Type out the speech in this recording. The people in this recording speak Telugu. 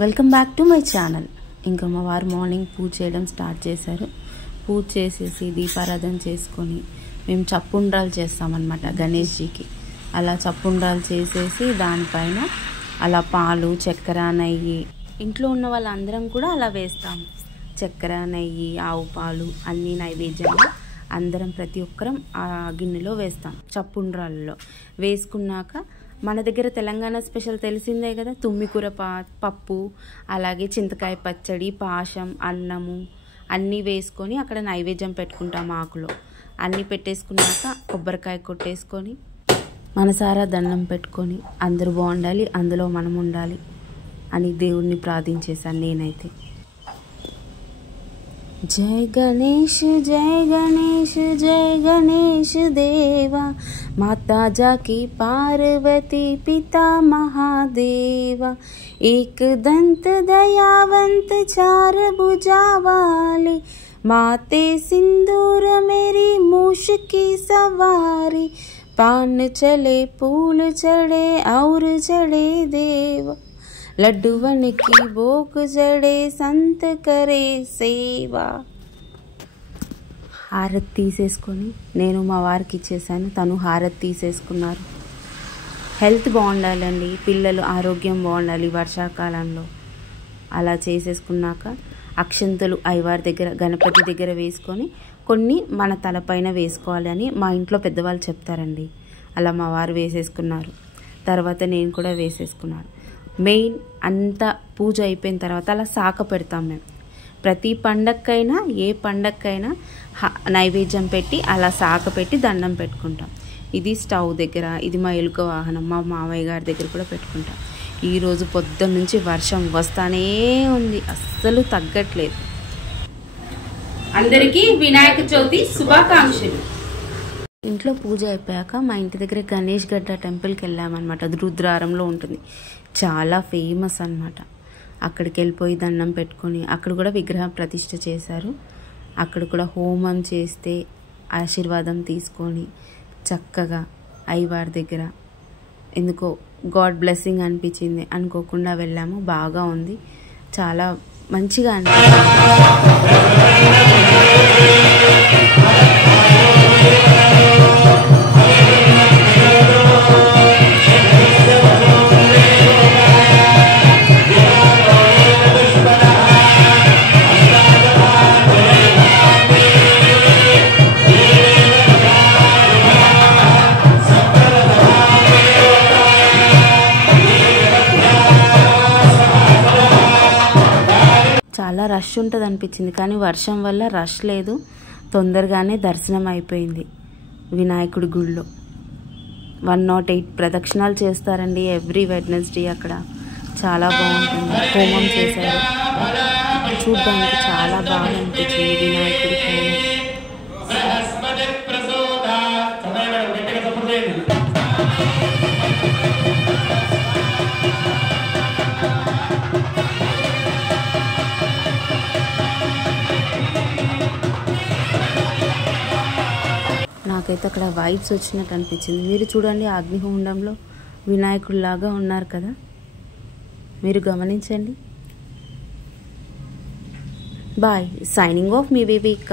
Welcome back to my channel. ఇంకా మా వారు మార్నింగ్ పూజ చేయడం స్టార్ట్ చేశారు. పూజ చేసేసి దీపారాధన చేసుకొని మేము చప్పుండ్రాలు చేస్తామన్నమాట గణేష్జీకి. అలా చప్పుండ్రాలు చేసేసి దానిపైన అలా పాలు, చక్కెర, నెయ్యి, ఇంట్లో ఉన్న వాళ్ళందరం కూడా అలా వేస్తాము. చక్కెర, నెయ్యి, ఆవు పాలు అన్నీ నైవేద్యంగా అందరం ప్రతి ఒక్కరం ఆ గిన్నెలో వేస్తాం. చప్పుండ్రాలలో వేసుకున్నాక మన దగ్గర తెలంగాణ స్పెషల్ తెలిసిందే కదా, తుమ్మికూర పప్పు, అలాగే చింతకాయ పచ్చడి, పాశం, అన్నము అన్నీ వేసుకొని అక్కడ నైవేద్యం పెట్టుకుంటాం. ఆకులో అన్నీ పెట్టేసుకున్నాక కొబ్బరికాయ కొట్టేసుకొని మనసారా దండం పెట్టుకొని అందరూ బాగుండాలి, అందులో మనం ఉండాలి అని దేవుణ్ణి ప్రార్థించేశాను నేనైతే. जय गणेश जय गणेश जय गणेश देवा, माता जाकी पार्वती पिता महादेवा, एक दंत दयावंत चार भुजा वाले, माते सिंदूर मेरी मूष की सवारी, पान चले फूल चढ़े और चढ़े देवा, लड्डूवन की भोग जड़े संत करे సేవా. హారతి తీసేసుకొని నేను మా వారికి ఇచ్చేసాను, తను హారతి తీసేసుకున్నారు. హెల్త్ బాగుండాలండి, పిల్లలు ఆరోగ్యం బాగుండాలి వర్షాకాలంలో. అలా చేసేసుకున్నాక అక్షంతలు అయ్యవారి దగ్గర, గణపతి దగ్గర వేసుకొని కొన్ని మన తలపైన వేసుకోవాలి అని మా ఇంట్లో పెద్దవాళ్ళు చెప్తారండి. అలా మా వారు వేసేసుకున్నారు. తర్వాత నేను కూడా వేసేసుకున్నాను. మెయిన్ అంతా పూజ అయిపోయిన తర్వాత అలా సాక పెడతాం మేము. ప్రతి పండక్కైనా ఏ పండక్కైనా నైవేద్యం పెట్టి అలా సాక పెట్టి దండం పెట్టుకుంటాం. ఇది స్టవ్ దగ్గర, ఇది మా ఎలుక వాహనం, మా మామయ్య గారి దగ్గర కూడా పెట్టుకుంటాం. ఈరోజు పొద్దున్న నుంచి వర్షం వస్తానే ఉంది, అస్సలు తగ్గట్లేదు. అందరికీ వినాయక చవితి శుభాకాంక్షలు. ఇంట్లో పూజ అయిపోయాక మా ఇంటి దగ్గర గణేష్ గడ్డ టెంపుల్కి వెళ్ళామన్నమాట. అది రుద్రారంలో ఉంటుంది, చాలా ఫేమస్ అన్నమాట. అక్కడికి వెళ్ళిపోయి దండం పెట్టుకొని అక్కడ కూడా విగ్రహ ప్రతిష్ఠ చేశారు. అక్కడ కూడా హోమం చేస్తే ఆశీర్వాదం తీసుకొని చక్కగా అయ్యవారి దగ్గర ఎందుకో గాడ్ బ్లెస్సింగ్ అనిపించింది, అనుకోకుండా వెళ్ళాము. బాగా ఉంది, చాలా మంచిగా అనిపించింది. చాలా రష్ ఉంటుంది అనిపించింది, కానీ వర్షం వల్ల రష్ లేదు. తొందరగానే దర్శనం అయిపోయింది వినాయకుడి గుడిలో. 108 ప్రదక్షిణాలు చేస్తారండి ఎవ్రీ వెడ్నెస్డే. అక్కడ చాలా బాగుంటుంది. హోమం చేశారు, చూడడానికి చాలా బాగా అనిపించింది వినాయకుడి హోమం. నాకైతే అక్కడ వైబ్స్ వచ్చినట్టు అనిపించింది. మీరు చూడండి, అగ్నిహోండంలో వినాయకుడిలాగా ఉన్నారు కదా, మీరు గమనించండి. బాయ్, సైనింగ్ ఆఫ్ మీ వివేక.